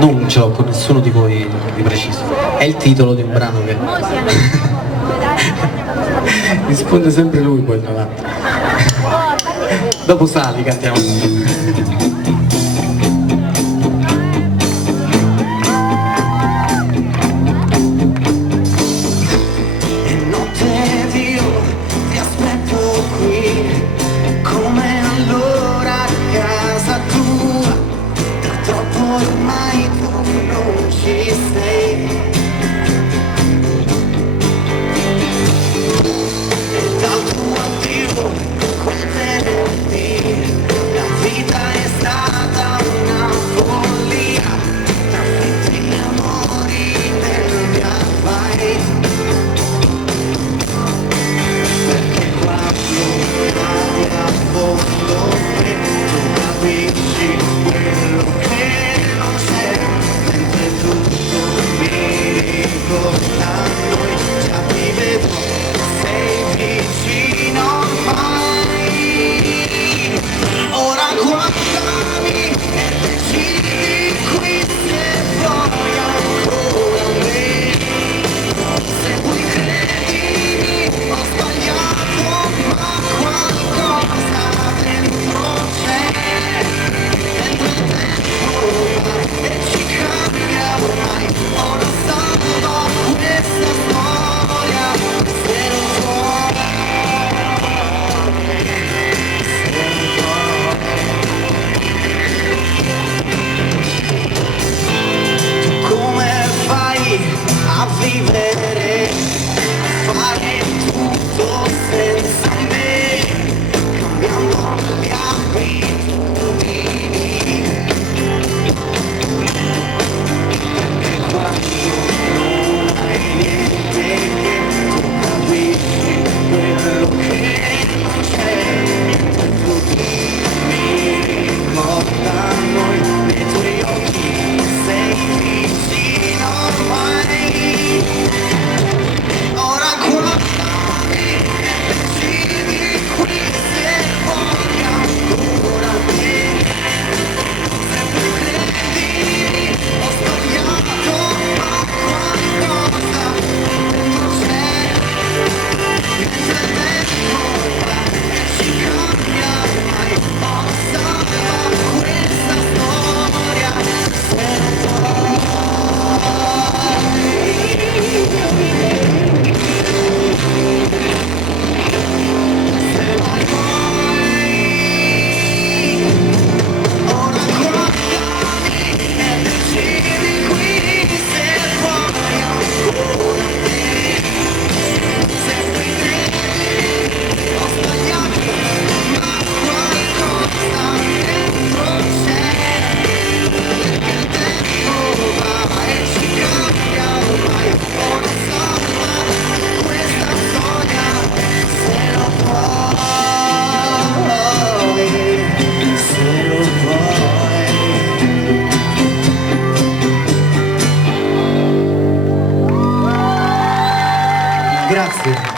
Non ce l'ho con nessuno di voi di preciso. È il titolo di un brano che risponde sempre lui poi tra l'altro. Dopo Sali cantiamo. Ormai tu non ci sei e dal tuo addio contenerti la vita è stata una follia tra finti amori negli affari perché quando cadi a fondo e tu capisci quello che da noi già ti vedo, sei vicino ormai. Ora guardami e decidi qui se vuoi ancora me. Se vuoi credimi, ho sbagliato ma qualcosa dentro c'è. Dentro il tempo e ci cambia ormai. Ora questa storia se non vuoi, tu come fai a vivere, a fare tutto senza me, cambiando le abitudini, perché quando non hai niente che tu capisci quello che non c'è, tu mi ricorda noi nei tuoi occhi, sei vicino ormai. Ora guardami e decidi qui se vuoi ancora te. Se tu credi ho sbagliato ma qualcosa dentro c'è. Mentre il tempo va e ci cambia ormai. Ho salvato questa storia se non ora guardami e decidi qui se vuoi ancora me. Se vuoi credere ho sbagliato ma qualcosa dentro c'è. Perché il tempo va e ci cambia ormai. Ora salva questa storia se lo vuoi, se lo vuoi. Grazie.